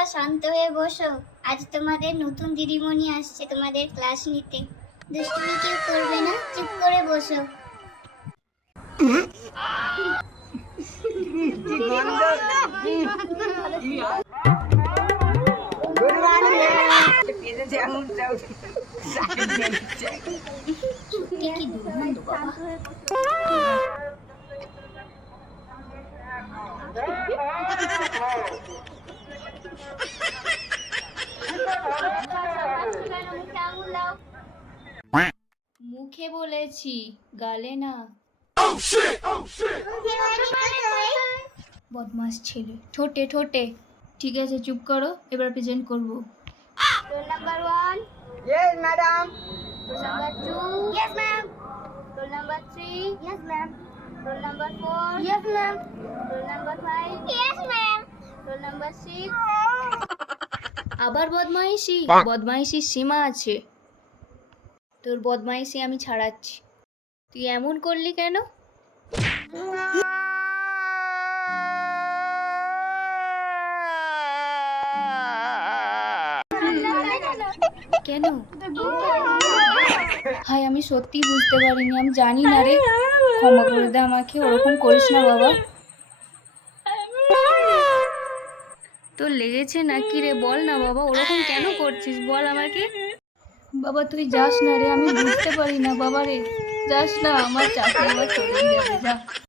তোমরা শান্ত হয়ে বসো। আজ তোমাদের নতুন দিদিমণি আসছে তোমাদের ক্লাস নিতে। দুষ্টুমি কেউ করবে না, চুপ করে বসো। সত্যি কি দুর্গন্ধ বাবা। মুখে বলেছি, গালে না। বদমাস ছেলে। ঠোঁটে ঠোঁটে। ঠিক আছে, চুপ করো, এবার প্রেজেন্ট করবো। Roll number 1. Yes, madam. Roll number 2. Yes, ma'am. Roll number 3. Yes, ma'am. Roll number 4. Yes, ma'am. Roll number 5. Yes, ma'am. Roll number 6. আবার বদমাইশি? বদমাইশির সীমা আছে। তোর বদমাইশি আমি ছাড়াচ্ছি। তুই এমন করলি কেন? কেন? হাই, আমি সত্যি বুঝতে পারিনি, আমি জানি না রে। ক্ষমা করে দে আমাকে, ওরকম করিস না বাবা। তোর লেগেছে নাকি রে? বল না বাবা, ওরকম কেন করছিস বল আমাকে। বাবা তুই যাস না রে, আমি বুঝতে পারি না বাবা রে। যাস না, আমার চাকরি এবার চলে যাবে, যা।